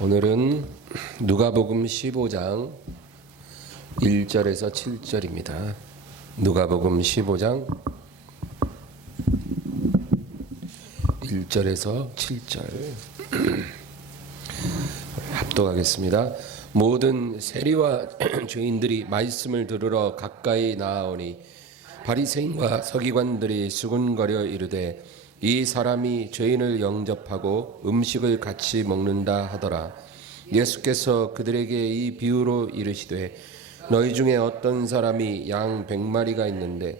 오늘은 누가복음 15장 1절에서 7절입니다. 누가복음 15장 1절에서 7절 합독하겠습니다. 모든 세리와 죄인들이 말씀을 들으러 가까이 나아오니 바리새인과 서기관들이 수군거려 이르되 이 사람이 죄인을 영접하고 음식을 같이 먹는다 하더라. 예수께서 그들에게 이 비유로 이르시되 너희 중에 어떤 사람이 양 100마리가 있는데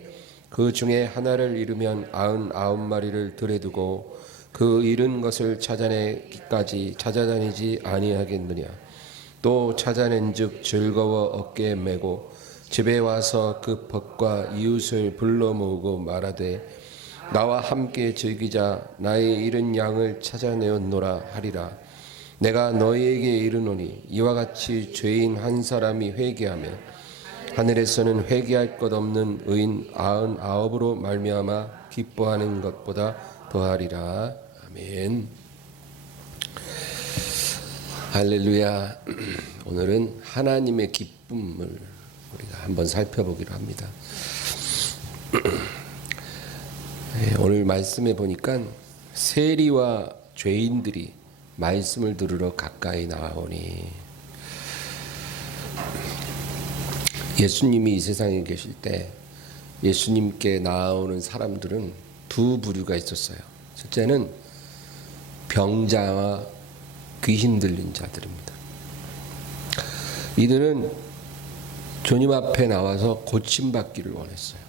그 중에 하나를 잃으면 99마리를 들에 두고 그 잃은 것을 찾아내기까지 찾아다니지 아니하겠느냐. 또 찾아낸즉 즐거워 어깨에 메고 집에 와서 그 벗과 이웃을 불러 모으고 말하되 나와 함께 즐기자. 나의 잃은 양을 찾아내었노라 하리라. 내가 너희에게 이르노니 이와 같이 죄인 한 사람이 회개하며 하늘에서는 회개할 것 없는 의인 99으로 말미암아 기뻐하는 것보다 더하리라. 아멘. 할렐루야. 오늘은 하나님의 기쁨을 우리가 한번 살펴보기로 합니다. 오늘 말씀에 보니까 세리와 죄인들이 말씀을 들으러 가까이 나오니, 예수님이 이 세상에 계실 때 예수님께 나오는 사람들은 두 부류가 있었어요. 첫째는 병자와 귀신 들린 자들입니다. 이들은 주님 앞에 나와서 고침받기를 원했어요.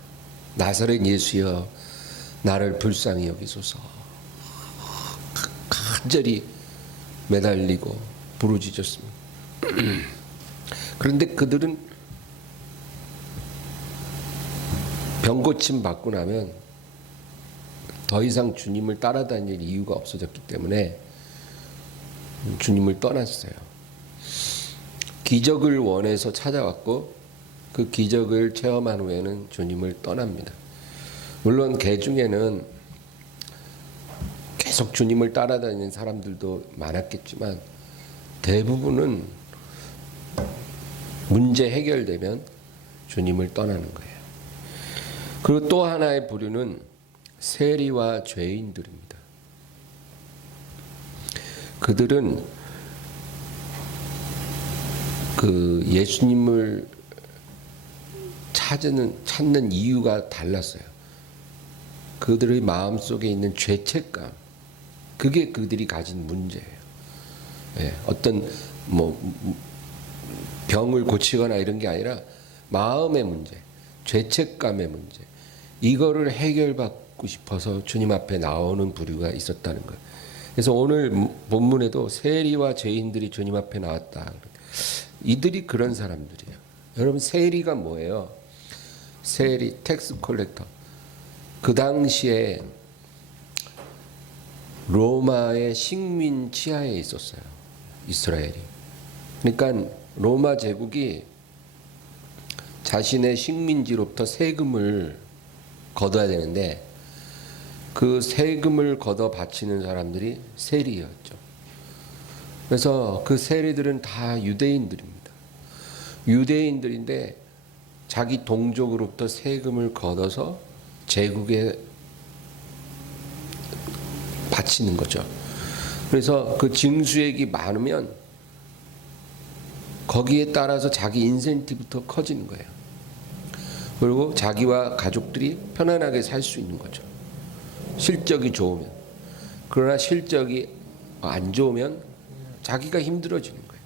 나사렛 예수여 나를 불쌍히 여기소서. 간절히 매달리고 부르짖었습니다. 그런데 그들은 병고침 받고 나면 더 이상 주님을 따라다닐 이유가 없어졌기 때문에 주님을 떠났어요. 기적을 원해서 찾아왔고 그 기적을 체험한 후에는 주님을 떠납니다. 물론 개 중에는 계속 주님을 따라다니는 사람들도 많았겠지만 대부분은 문제 해결되면 주님을 떠나는 거예요. 그리고 또 하나의 부류는 세리와 죄인들입니다. 그들은 그 예수님을 찾는 이유가 달랐어요. 그들의 마음속에 있는 죄책감, 그게 그들이 가진 문제예요. 어떤 병을 고치거나 이런 게 아니라 마음의 문제, 죄책감의 문제, 이거를 해결받고 싶어서 주님 앞에 나오는 부류가 있었다는 거예요. 그래서 오늘 본문에도 세리와 죄인들이 주님 앞에 나왔다. 이들이 그런 사람들이에요. 여러분, 세리가 뭐예요? 세리, 텍스 콜렉터. 그 당시에 로마의 식민 치하에 있었어요. 이스라엘이. 그러니까 로마 제국이 자신의 식민지로부터 세금을 걷어야 되는데 그 세금을 걷어 바치는 사람들이 세리였죠. 그래서 그 세리들은 다 유대인들입니다. 유대인들인데 자기 동족으로부터 세금을 걷어서 제국에 바치는 거죠. 그래서 그 징수액이 많으면 거기에 따라서 자기 인센티브부터 커지는 거예요. 그리고 자기와 가족들이 편안하게 살 수 있는 거죠. 실적이 좋으면. 그러나 실적이 안 좋으면 자기가 힘들어지는 거예요.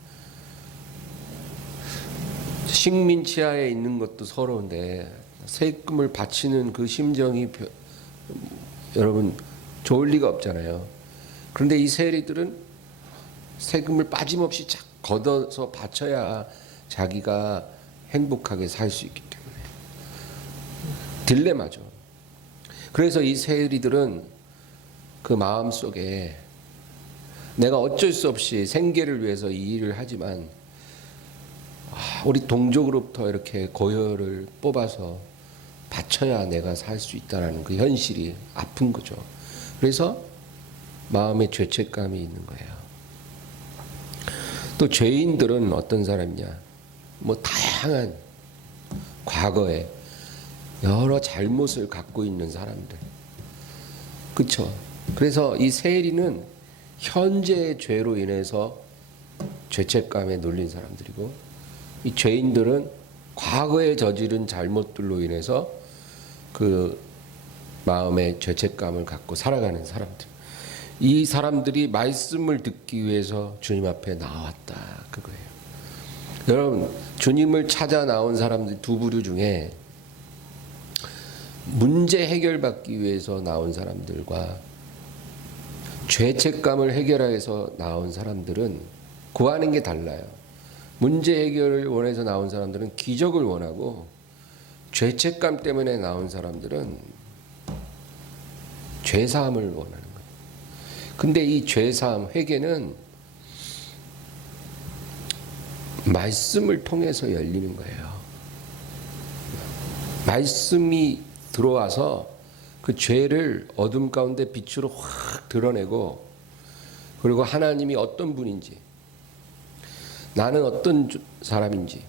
식민 치하에 있는 것도 서러운데 세금을 바치는 그 심정이 여러분 좋을 리가 없잖아요. 그런데 이 세리들은 세금을 빠짐없이 걷어서 바쳐야 자기가 행복하게 살 수 있기 때문에 딜레마죠. 그래서 이 세리들은 그 마음속에 내가 어쩔 수 없이 생계를 위해서 이 일을 하지만 우리 동족으로부터 이렇게 고혈을 뽑아서 바쳐야 내가 살 수 있다는 그 현실이 아픈 거죠. 그래서 마음에 죄책감이 있는 거예요. 또 죄인들은 어떤 사람이냐? 뭐 다양한 과거에 여러 잘못을 갖고 있는 사람들. 그렇죠? 그래서 이 세리는 현재의 죄로 인해서 죄책감에 눌린 사람들이고, 이 죄인들은 과거에 저지른 잘못들로 인해서 그 마음의 죄책감을 갖고 살아가는 사람들. 이 사람들이 말씀을 듣기 위해서 주님 앞에 나왔다, 그거예요. 여러분, 주님을 찾아 나온 사람들 두 부류 중에 문제 해결받기 위해서 나온 사람들과 죄책감을 해결해서 나온 사람들은 구하는 게 달라요. 문제 해결을 원해서 나온 사람들은 기적을 원하고, 죄책감 때문에 나온 사람들은 죄사함을 원하는 거예요. 근데 이 죄사함, 회개는 말씀을 통해서 열리는 거예요. 말씀이 들어와서 그 죄를 어둠 가운데 빛으로 확 드러내고, 그리고 하나님이 어떤 분인지, 나는 어떤 사람인지,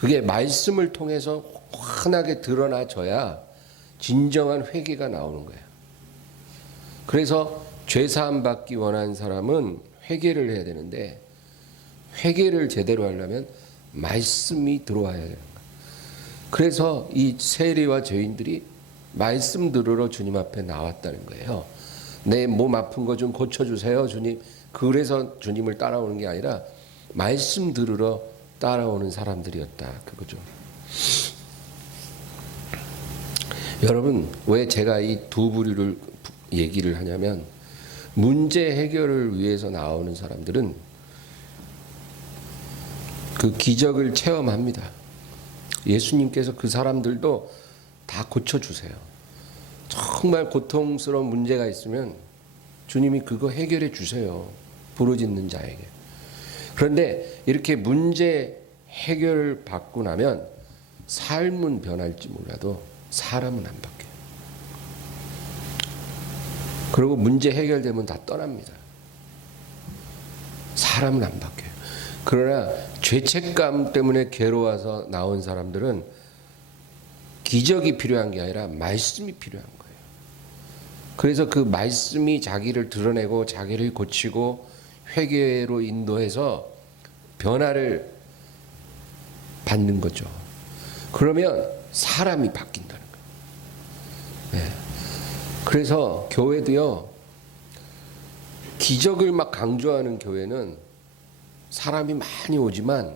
그게 말씀을 통해서 환하게 드러나져야 진정한 회개가 나오는 거예요. 그래서 죄사함 받기 원하는 사람은 회개를 해야 되는데, 회개를 제대로 하려면 말씀이 들어와야 돼요. 그래서 이 세리와 죄인들이 말씀 들으러 주님 앞에 나왔다는 거예요. 내 몸 아픈 거 좀 고쳐주세요, 주님. 그래서 주님을 따라오는 게 아니라 말씀 들으러 따라오는 사람들이었다, 그거죠. 여러분, 왜 제가 이 두 부류를 얘기를 하냐면, 문제 해결을 위해서 나오는 사람들은 그 기적을 체험합니다. 예수님께서 그 사람들도 다 고쳐주세요. 정말 고통스러운 문제가 있으면 주님이 그거 해결해 주세요, 부르짖는 자에게. 그런데 이렇게 문제 해결을 받고 나면 삶은 변할지 몰라도 사람은 안 바뀌어요. 그리고 문제 해결되면 다 떠납니다. 사람은 안 바뀌어요. 그러나 죄책감 때문에 괴로워서 나온 사람들은 기적이 필요한 게 아니라 말씀이 필요한 거예요. 그래서 그 말씀이 자기를 드러내고 자기를 고치고 회개로 인도해서 변화를 받는 거죠. 그러면 사람이 바뀐다는 거예요. 네. 그래서 교회도요, 기적을 막 강조하는 교회는 사람이 많이 오지만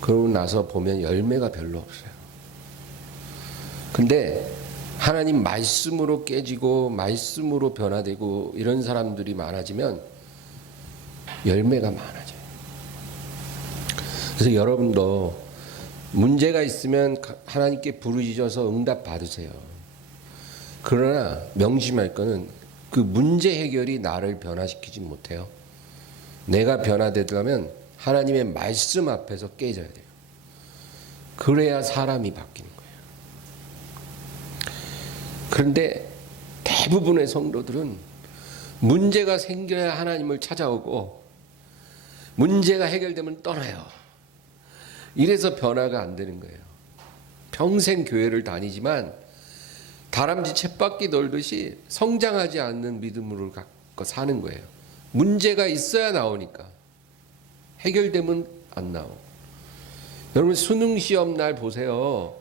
그러고 나서 보면 열매가 별로 없어요. 근데 하나님 말씀으로 깨지고 말씀으로 변화되고 이런 사람들이 많아지면 열매가 많아져요. 그래서 여러분도 문제가 있으면 하나님께 부르짖어서 응답 받으세요. 그러나 명심할 거는 그 문제 해결이 나를 변화시키지 못해요. 내가 변화되려면 하나님의 말씀 앞에서 깨져야 돼요. 그래야 사람이 바뀌는 거예요. 그런데 대부분의 성도들은 문제가 생겨야 하나님을 찾아오고, 문제가 해결되면 떠나요. 이래서 변화가 안 되는 거예요. 평생 교회를 다니지만 다람쥐 쳇바퀴 돌듯이 성장하지 않는 믿음으로 갖고 사는 거예요. 문제가 있어야 나오니까. 해결되면 안 나오고. 여러분, 수능 시험 날 보세요.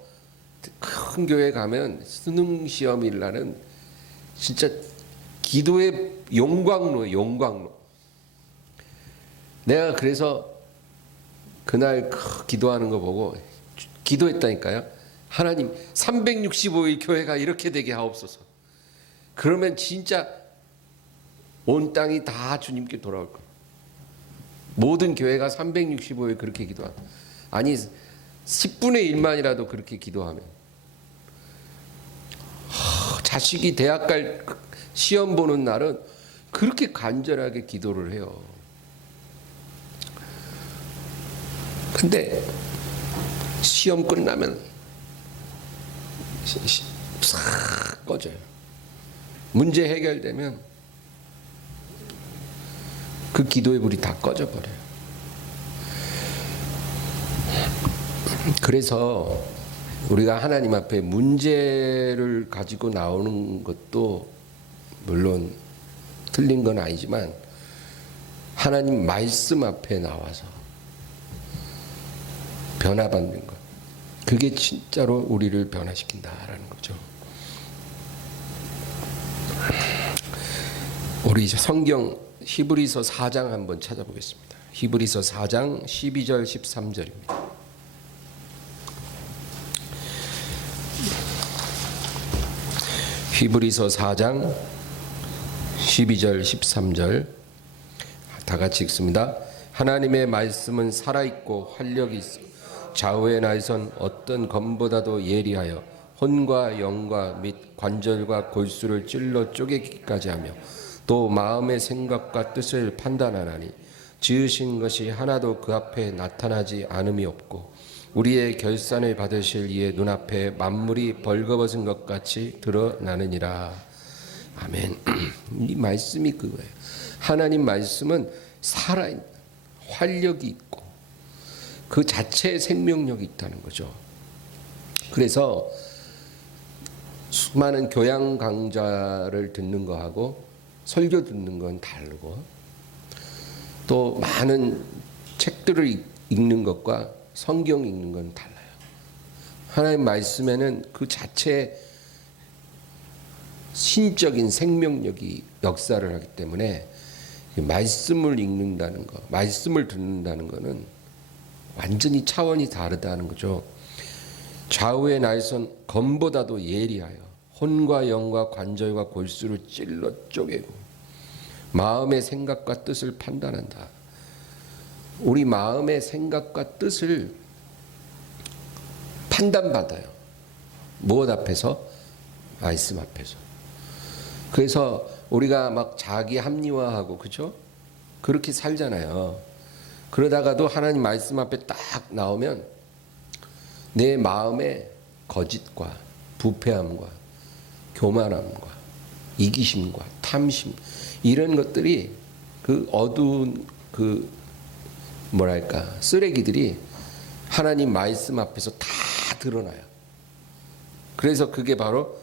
큰 교회 가면 수능 시험일 날은 진짜 기도의 용광로예요, 용광로. 내가 그래서 그날 기도하는 거 보고 기도했다니까요. 하나님, 365일 교회가 이렇게 되게 하옵소서. 그러면 진짜 온 땅이 다 주님께 돌아올 거예요. 모든 교회가 365일 그렇게 기도하면, 아니 10분의 1만이라도 그렇게 기도하면, 자식이 대학 갈 시험 보는 날은 그렇게 간절하게 기도를 해요. 근데 시험 끝나면 싹 꺼져요. 문제 해결되면 그 기도의 불이 다 꺼져버려요. 그래서 우리가 하나님 앞에 문제를 가지고 나오는 것도 물론 틀린 건 아니지만 하나님 말씀 앞에 나와서 변화받는 것, 그게 진짜로 우리를 변화시킨다라는 거죠. 우리 성경 히브리서 4장 한번 찾아보겠습니다. 히브리서 4장 12절 13절입니다. 히브리서 4장 12절 13절 다 같이 읽습니다. 하나님의 말씀은 살아있고 활력이 있어 좌우에 나선 어떤 검보다도 예리하여 혼과 영과 및 관절과 골수를 찔러 쪼개기까지 하며 또 마음의 생각과 뜻을 판단하나니 지으신 것이 하나도 그 앞에 나타나지 않음이 없고 우리의 결산을 받으실 이의 눈앞에 만물이 벌거벗은 것 같이 드러나느니라. 아멘. 이 말씀이 그거예요. 하나님 말씀은 살아있는 활력이 있고 그 자체의 생명력이 있다는 거죠. 그래서 수많은 교양 강좌를 듣는 거하고 설교 듣는 건 다르고 또 많은 책들을 읽는 것과 성경 읽는 건 달라요. 하나님 말씀에는 그 자체의 신적인 생명력이 역사를 하기 때문에 말씀을 읽는다는 거, 말씀을 듣는다는 거는 완전히 차원이 다르다는 거죠. 좌우에 나선 검보다도 예리하여 혼과 영과 관절과 골수를 찔러 쪼개고 마음의 생각과 뜻을 판단한다. 우리 마음의 생각과 뜻을 판단받아요. 무엇 앞에서? 말씀 앞에서. 그래서 우리가 막 자기 합리화하고 그죠? 그렇게 살잖아요. 그러다가도 하나님 말씀 앞에 딱 나오면 내 마음의 거짓과 부패함과 교만함과 이기심과 탐심 이런 것들이 그 어두운 그 뭐랄까 쓰레기들이 하나님 말씀 앞에서 다 드러나요. 그래서 그게 바로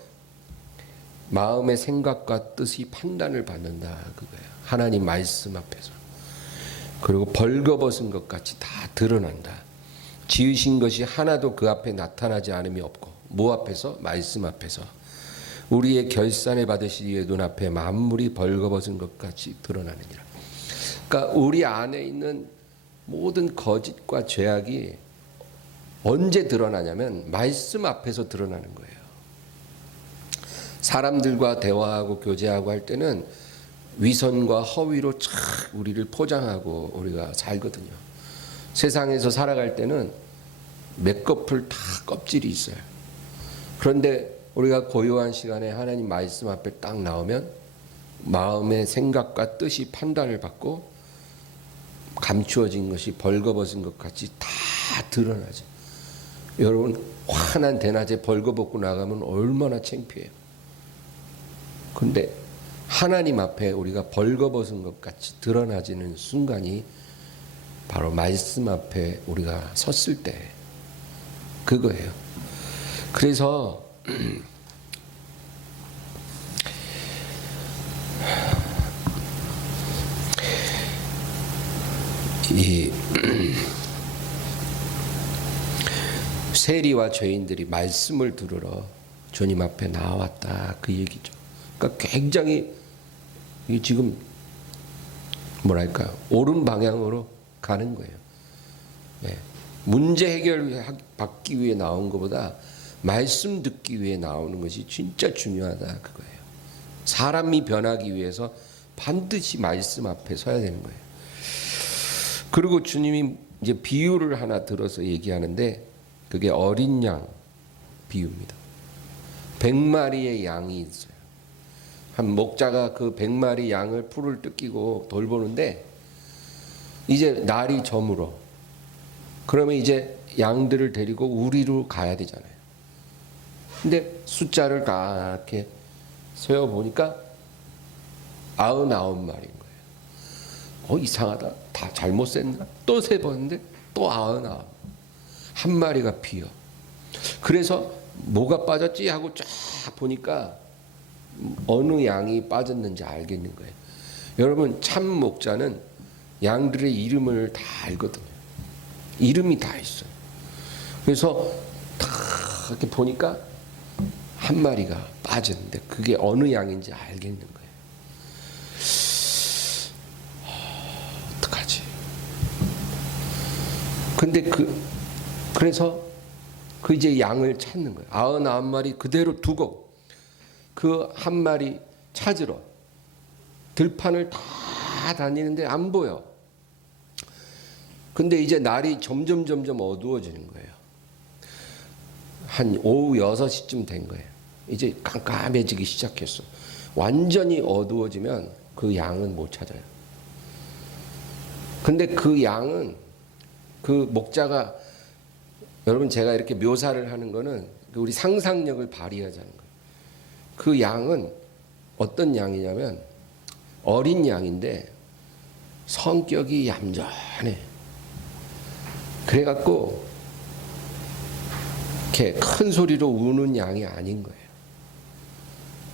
마음의 생각과 뜻이 판단을 받는다 그거예요. 하나님 말씀 앞에서. 그리고 벌거벗은 것 같이 다 드러난다. 지으신 것이 하나도 그 앞에 나타나지 않음이 없고 뭐 앞에서? 말씀 앞에서. 우리의 결산을 받으시기에 눈앞에 만물이 벌거벗은 것 같이 드러나느니라. 그러니까 우리 안에 있는 모든 거짓과 죄악이 언제 드러나냐면 말씀 앞에서 드러나는 거예요. 사람들과 대화하고 교제하고 할 때는 위선과 허위로 착 우리를 포장하고 우리가 살거든요. 세상에서 살아갈 때는 몇 커플 다 껍질이 있어요. 그런데 우리가 고요한 시간에 하나님 말씀 앞에 딱 나오면 마음의 생각과 뜻이 판단을 받고 감추어진 것이 벌거벗은 것 같이 다 드러나죠. 여러분 환한 대낮에 벌거벗고 나가면 얼마나 창피해요. 그런데 하나님 앞에 우리가 벌거벗은 것 같이 드러나지는 순간이 바로 말씀 앞에 우리가 섰을 때 그거예요. 그래서 이 세리와 죄인들이 말씀을 들으러 주님 앞에 나왔다 그 얘기죠. 그러니까 굉장히 지금 뭐랄까 옳은 방향으로 가는 거예요. 네. 문제 해결 받기 위해 나온 것보다 말씀 듣기 위해 나오는 것이 진짜 중요하다 그거예요. 사람이 변하기 위해서 반드시 말씀 앞에 서야 되는 거예요. 그리고 주님이 이제 비유를 하나 들어서 얘기하는데 그게 어린 양 비유입니다. 100마리의 양이 있어요. 한 목자가 그 100마리 양을 풀을 뜯기고 돌보는데 이제 날이 저물어. 그러면 이제 양들을 데리고 우리로 가야 되잖아요. 근데 숫자를 다 이렇게 세어보니까 99마리인 거예요. 이상하다. 다 잘못 셌나? 또 세봤는데 또 99. 한 마리가 비어. 그래서 뭐가 빠졌지 하고 쫙 보니까 어느 양이 빠졌는지 알겠는 거예요. 여러분, 참 목자는 양들의 이름을 다 알거든요. 이름이 다 있어요. 그래서 다 이렇게 보니까 한 마리가 빠졌는데 그게 어느 양인지 알겠는 거예요. 어떡하지? 근데 그래서 그 이제 양을 찾는 거예요. 99마리 그대로 두고 그 한 마리 찾으러 들판을 다 다니는데 안 보여. 근데 이제 날이 점점 어두워지는 거예요. 한 오후 6시쯤 된 거예요. 이제 깜깜해지기 시작했어. 완전히 어두워지면 그 양은 못 찾아요. 근데 그 양은 그 목자가, 여러분 제가 이렇게 묘사를 하는 거는 우리 상상력을 발휘하자는 거예요. 그 양은 어떤 양이냐면 어린 양인데 성격이 얌전해. 그래갖고 이렇게 큰 소리로 우는 양이 아닌 거예요.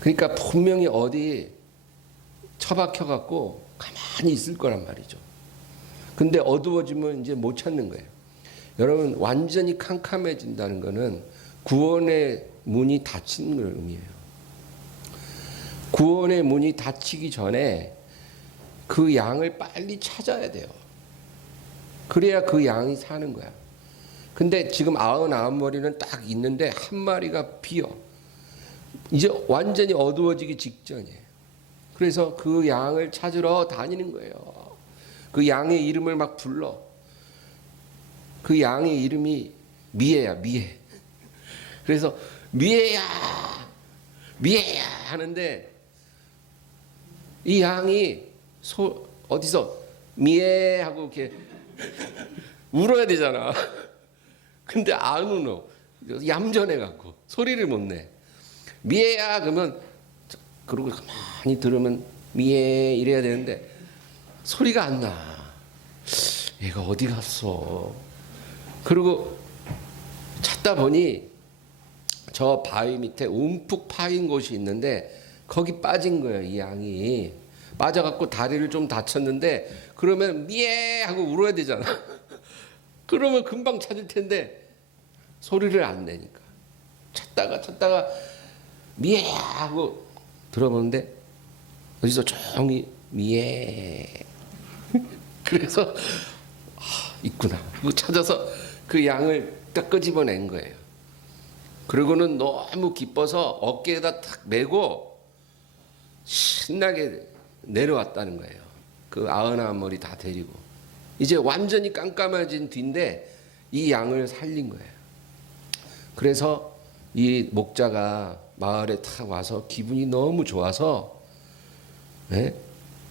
그러니까 분명히 어디 처박혀갖고 가만히 있을 거란 말이죠. 근데 어두워지면 이제 못 찾는 거예요. 여러분, 완전히 캄캄해진다는 거는 구원의 문이 닫힌 걸 의미해요. 구원의 문이 닫히기 전에 그 양을 빨리 찾아야 돼요. 그래야 그 양이 사는 거야. 근데 지금 99마리는 딱 있는데 한 마리가 비어. 이제 완전히 어두워지기 직전이에요. 그래서 그 양을 찾으러 다니는 거예요. 그 양의 이름을 막 불러. 그 양의 이름이 미에야, 미에. 그래서 미에야, 미에야 하는데 이 양이 어디서 미에 하고 이렇게 울어야 되잖아. 근데 안 울어. 얌전해 갖고 소리를 못 내. 미에야 그러면, 그러고 가만히 들으면 미에 이래야 되는데 소리가 안 나. 얘가 어디 갔어? 그리고 찾다 보니 저 바위 밑에 움푹 파인 곳이 있는데 거기 빠진 거예요. 이 양이 빠져갖고 다리를 좀 다쳤는데, 그러면 미에 하고 울어야 되잖아. 그러면 금방 찾을 텐데 소리를 안 내니까 찾다가 미에 하고 들어보는데 어디서 조용히 미에. 그래서 있구나. 그거 찾아서 그 양을 딱 끄집어낸 거예요. 그러고는 너무 기뻐서 어깨에다 탁 메고 신나게 내려왔다는 거예요. 그 99마리 다 데리고. 이제 완전히 깜깜해진 뒤인데 이 양을 살린 거예요. 그래서 이 목자가 마을에 탁 와서 기분이 너무 좋아서, 네?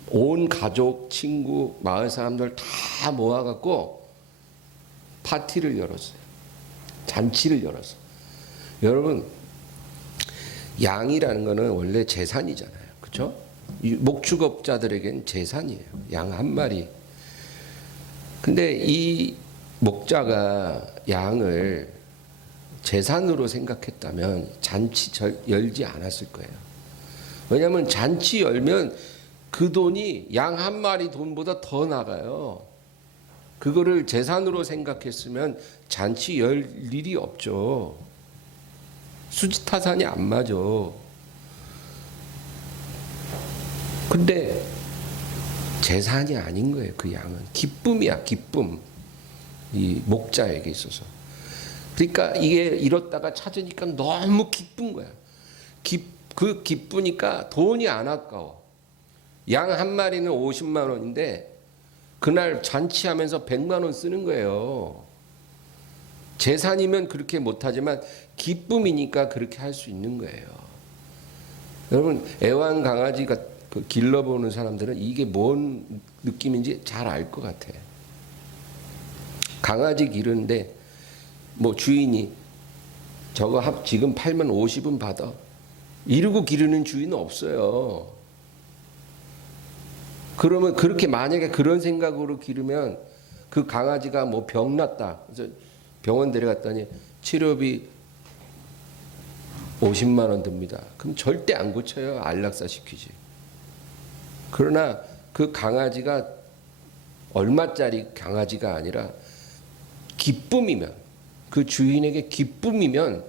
온 가족, 친구, 마을 사람들 다 모아갖고 파티를 열었어요. 잔치를 열었어요. 여러분, 양이라는 거는 원래 재산이잖아요. 그렇죠? 목축업자들에겐 재산이에요. 양 한 마리. 근데 이 목자가 양을 재산으로 생각했다면 잔치 열지 않았을 거예요. 왜냐하면 잔치 열면 그 돈이 양 한 마리 돈보다 더 나가요. 그거를 재산으로 생각했으면 잔치 열 일이 없죠. 수지타산이 안 맞아. 근데 재산이 아닌 거예요. 그 양은 기쁨이야, 기쁨. 이 목자에게 있어서. 그러니까 이게 잃었다가 찾으니까 너무 기쁜 거야. 그 기쁘니까 돈이 안 아까워. 양 한 마리는 50만 원인데 그날 잔치하면서 100만 원 쓰는 거예요. 재산이면 그렇게 못하지만 기쁨이니까 그렇게 할 수 있는 거예요. 여러분, 애완 강아지가 길러보는 사람들은 이게 뭔 느낌인지 잘 알 것 같아. 강아지 기르는데 뭐 주인이 저거 지금 팔면 50은 받아. 이러고 기르는 주인은 없어요. 그러면 그렇게 만약에 그런 생각으로 기르면 그 강아지가 뭐 병났다. 그래서 병원 데려갔더니 치료비 50만 원 듭니다. 그럼 절대 안 고쳐요. 안락사 시키지. 그러나 그 강아지가 얼마짜리 강아지가 아니라 기쁨이면, 그 주인에게 기쁨이면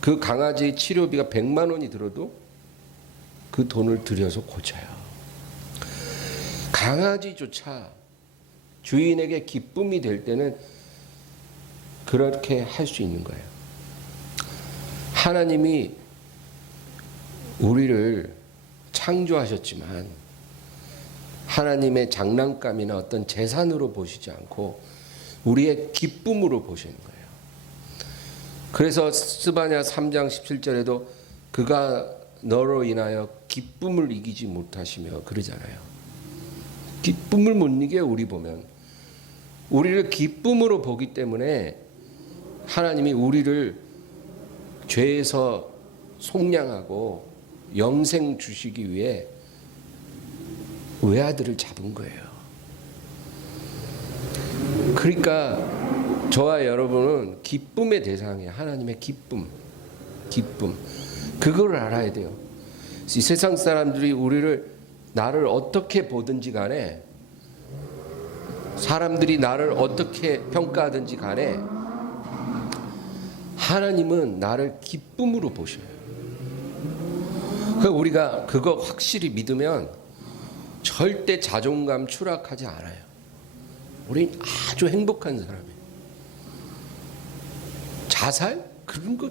그 강아지의 치료비가 100만 원이 들어도 그 돈을 들여서 고쳐요. 강아지조차 주인에게 기쁨이 될 때는 그렇게 할 수 있는 거예요. 하나님이 우리를 창조하셨지만 하나님의 장난감이나 어떤 재산으로 보시지 않고 우리의 기쁨으로 보시는 거예요. 그래서 스바냐 3장 17절에도 그가 너로 인하여 기쁨을 이기지 못하시며 그러잖아요. 기쁨을 못 이겨. 우리 보면 우리를 기쁨으로 보기 때문에 하나님이 우리를 죄에서 속량하고 영생 주시기 위해 외아들을 잡은 거예요. 그러니까 저와 여러분은 기쁨의 대상이에요. 하나님의 기쁨. 그걸 알아야 돼요. 이 세상 사람들이 나를 어떻게 보든지 간에, 사람들이 나를 어떻게 평가하든지 간에 하나님은 나를 기쁨으로 보셔요. 그러니까 우리가 그거 확실히 믿으면 절대 자존감 추락하지 않아요. 우린 아주 행복한 사람이에요. 자살? 그런 거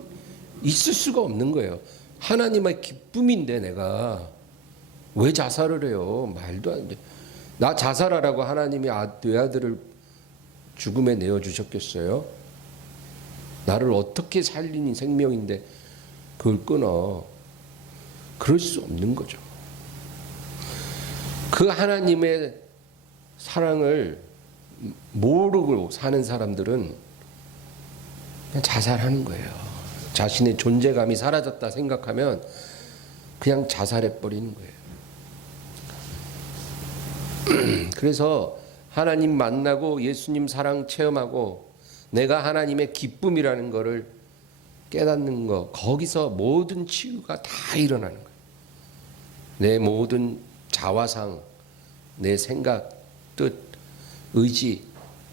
있을 수가 없는 거예요. 하나님의 기쁨인데 내가 왜 자살을 해요? 말도 안 돼. 나 자살하라고 하나님이 외아들을 죽음에 내어주셨겠어요? 나를 어떻게 살리니 생명인데 그걸 끊어. 그럴 수 없는 거죠. 그 하나님의 사랑을 모르고 사는 사람들은 그냥 자살하는 거예요. 자신의 존재감이 사라졌다 생각하면 그냥 자살해버리는 거예요. 그래서 하나님 만나고 예수님 사랑 체험하고 내가 하나님의 기쁨이라는 것을 깨닫는 거, 거기서 모든 치유가 다 일어나는 거예요. 내 모든 자화상, 내 생각, 뜻, 의지,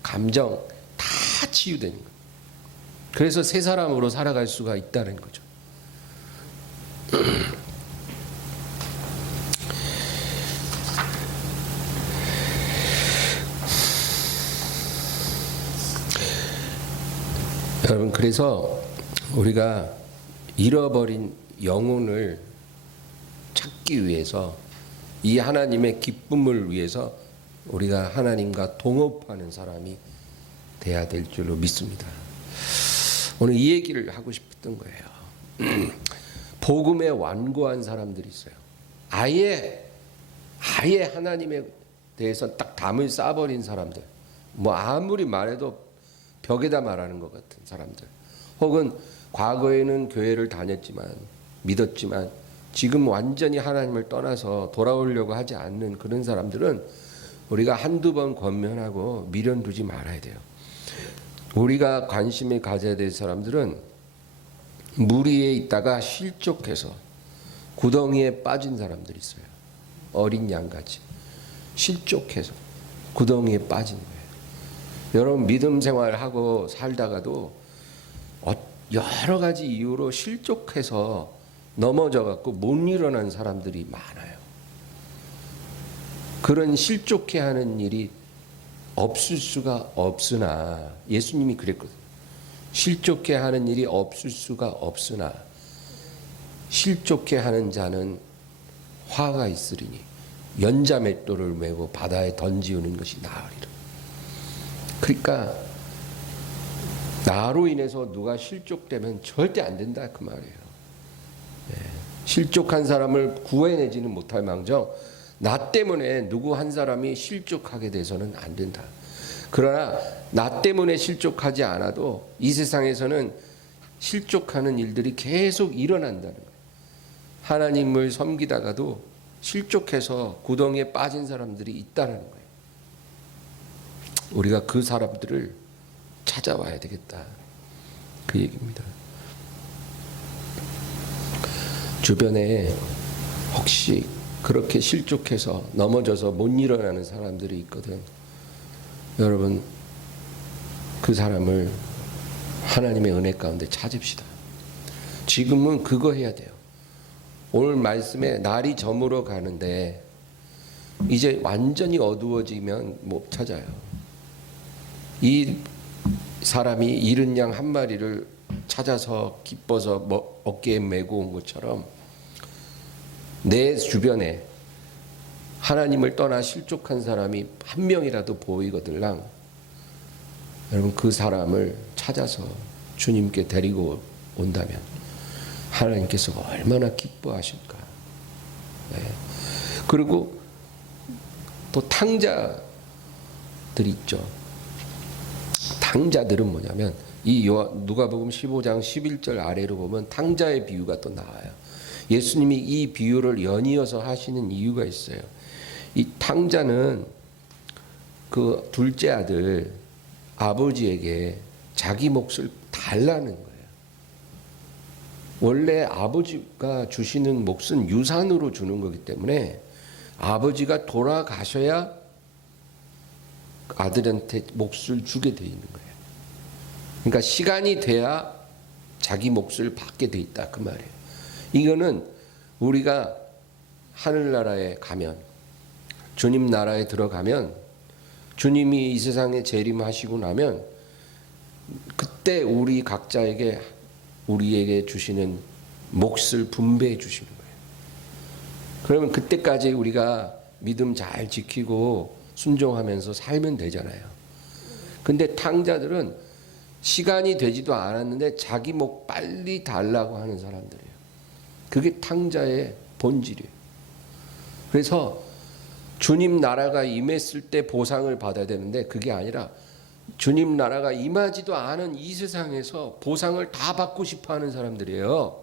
감정 다 치유되는 거예요. 그래서 새 사람으로 살아갈 수가 있다는 거죠. 여러분, 그래서 우리가 잃어버린 영혼을 찾기 위해서, 이 하나님의 기쁨을 위해서 우리가 하나님과 동업하는 사람이 돼야 될 줄로 믿습니다. 오늘 이 얘기를 하고 싶었던 거예요. 복음에 완고한 사람들이 있어요. 아예 하나님에 대해서 딱 담을 쌓아버린 사람들, 뭐 아무리 말해도 벽에다 말하는 것 같은 사람들, 혹은 과거에는 교회를 다녔지만 믿었지만 지금 완전히 하나님을 떠나서 돌아오려고 하지 않는 그런 사람들은 우리가 한두 번 권면하고 미련두지 말아야 돼요. 우리가 관심을 가져야 될 사람들은 물 위에 있다가 실족해서 구덩이에 빠진 사람들이 있어요. 어린 양같이 실족해서 구덩이에 빠진 거예요. 여러분, 믿음 생활하고 살다가도 여러 가지 이유로 실족해서 넘어져 갖고 못 일어난 사람들이 많아요. 그런 실족해 하는 일이 없을 수가 없으나, 예수님이 그랬거든요. 실족해 하는 일이 없을 수가 없으나 실족해 하는 자는 화가 있으리니 연자맷돌을 메고 바다에 던지우는 것이 나으리라. 그러니까 나로 인해서 누가 실족되면 절대 안 된다 그 말이에요. 실족한 사람을 구해내지는 못할 망정 나 때문에 누구 한 사람이 실족하게 돼서는 안 된다. 그러나 나 때문에 실족하지 않아도 이 세상에서는 실족하는 일들이 계속 일어난다는 거예요. 하나님을 섬기다가도 실족해서 구덩이에 빠진 사람들이 있다는 거예요. 우리가 그 사람들을 찾아와야 되겠다, 그 얘기입니다. 주변에 혹시 그렇게 실족해서 넘어져서 못 일어나는 사람들이 있거든. 여러분, 그 사람을 하나님의 은혜 가운데 찾읍시다. 지금은 그거 해야 돼요. 오늘 말씀에 날이 저물어 가는데 이제 완전히 어두워지면 못 찾아요. 이 사람이 잃은 양 한 마리를 찾아서 기뻐서 어깨에 메고 온 것처럼 내 주변에 하나님을 떠나 실족한 사람이 한 명이라도 보이거들랑 여러분, 그 사람을 찾아서 주님께 데리고 온다면 하나님께서 얼마나 기뻐하실까. 네. 그리고 또 탕자들 있죠. 탕자들은 뭐냐면 이 누가복음 15장 11절 아래로 보면 탕자의 비유가 또 나와요. 예수님이 이 비유를 연이어서 하시는 이유가 있어요. 이 탕자는 그 둘째 아들 아버지에게 자기 몫을 달라는 거예요. 원래 아버지가 주시는 몫은 유산으로 주는 거기 때문에 아버지가 돌아가셔야 아들한테 몫을 주게 돼 있는 거예요. 그러니까 시간이 돼야 자기 몫을 받게 돼 있다, 그 말이에요. 이거는 우리가 하늘나라에 가면, 주님 나라에 들어가면, 주님이 이 세상에 재림하시고 나면 그때 우리 각자에게 우리에게 주시는 몫을 분배해 주시는 거예요. 그러면 그때까지 우리가 믿음 잘 지키고 순종하면서 살면 되잖아요. 근데 탕자들은 시간이 되지도 않았는데 자기 몫 빨리 달라고 하는 사람들이에요. 그게 탕자의 본질이에요. 그래서 주님 나라가 임했을 때 보상을 받아야 되는데 그게 아니라 주님 나라가 임하지도 않은 이 세상에서 보상을 다 받고 싶어 하는 사람들이에요.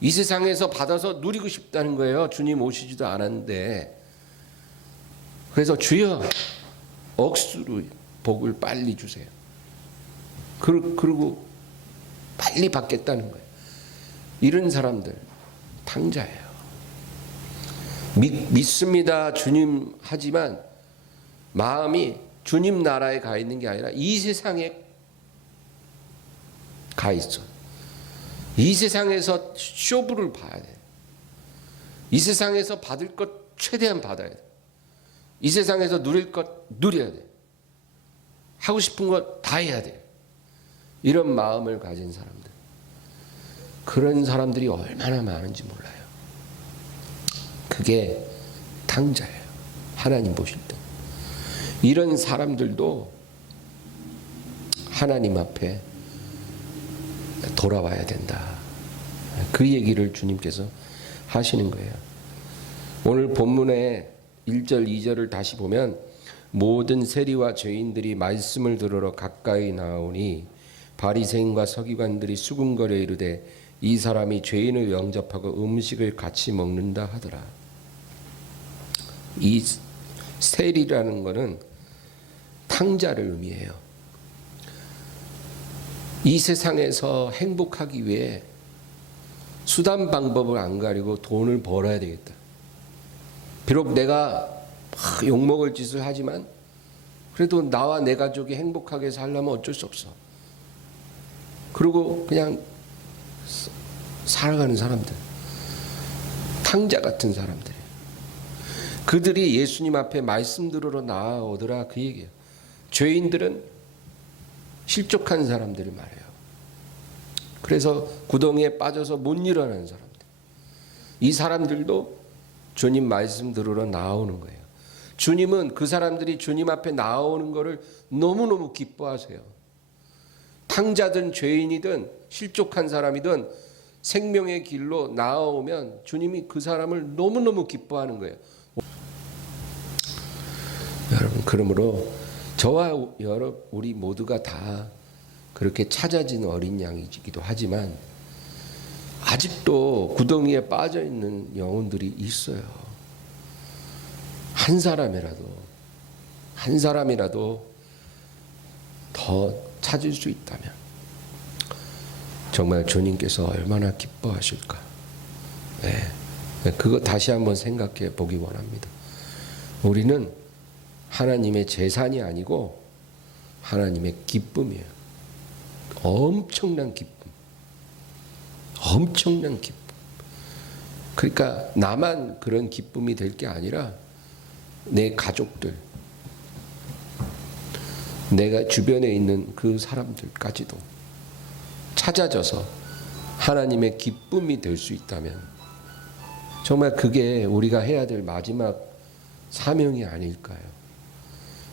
이 세상에서 받아서 누리고 싶다는 거예요. 주님 오시지도 않았는데. 그래서 주여 억수로 복을 빨리 주세요. 그리고 빨리 받겠다는 거예요. 이런 사람들 탕자예요. 믿습니다 주님 하지만 마음이 주님 나라에 가 있는 게 아니라 이 세상에 가 있어. 이 세상에서 쇼부를 봐야 돼. 이 세상에서 받을 것 최대한 받아야 돼. 이 세상에서 누릴 것 누려야 돼. 하고 싶은 것 다 해야 돼. 이런 마음을 가진 사람들. 그런 사람들이 얼마나 많은지 몰라요. 그게 탕자예요. 하나님 보실 때. 이런 사람들도 하나님 앞에 돌아와야 된다. 그 얘기를 주님께서 하시는 거예요. 오늘 본문의 1절 2절을 다시 보면 모든 세리와 죄인들이 말씀을 들으러 가까이 나오니 바리새인과 서기관들이 수군거려 이르되 이 사람이 죄인을 영접하고 음식을 같이 먹는다 하더라. 이 세리라는 것은 탕자를 의미해요. 이 세상에서 행복하기 위해 수단 방법을 안 가리고 돈을 벌어야 되겠다. 비록 내가 욕먹을 짓을 하지만 그래도 나와 내 가족이 행복하게 살려면 어쩔 수 없어. 그리고 그냥 살아가는 사람들, 탕자 같은 사람들, 그들이 예수님 앞에 말씀 들으러 나아오더라, 그 얘기예요. 죄인들은 실족한 사람들을 말해요. 그래서 구덩이에 빠져서 못 일어나는 사람들. 이 사람들도 주님 말씀 들으러 나오는 거예요. 주님은 그 사람들이 주님 앞에 나오는 것을 너무너무 기뻐하세요. 탕자든 죄인이든 실족한 사람이든 생명의 길로 나아오면 주님이 그 사람을 너무너무 기뻐하는 거예요. 여러분, 그러므로 저와 우리 모두가 다 그렇게 찾아진 어린 양이기도 하지만 아직도 구덩이에 빠져 있는 영혼들이 있어요. 한 사람이라도 더 찾을 수 있다면 정말 주님께서 얼마나 기뻐하실까. 네. 그거 다시 한번 생각해 보기 원합니다. 우리는 하나님의 재산이 아니고 하나님의 기쁨이에요. 엄청난 기쁨. 그러니까 나만 그런 기쁨이 될 게 아니라 내 가족들, 내가 주변에 있는 그 사람들까지도 찾아져서 하나님의 기쁨이 될 수 있다면 정말 그게 우리가 해야 될 마지막 사명이 아닐까요?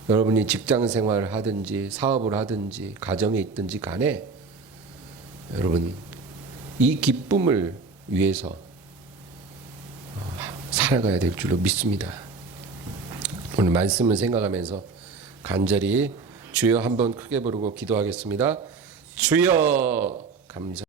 여러분이 직장 생활을 하든지 사업을 하든지 가정에 있든지 간에 여러분 이 기쁨을 위해서 살아가야 될 줄로 믿습니다. 오늘 말씀을 생각하면서 간절히 주여 한번 크게 부르고 기도하겠습니다. 주여 감사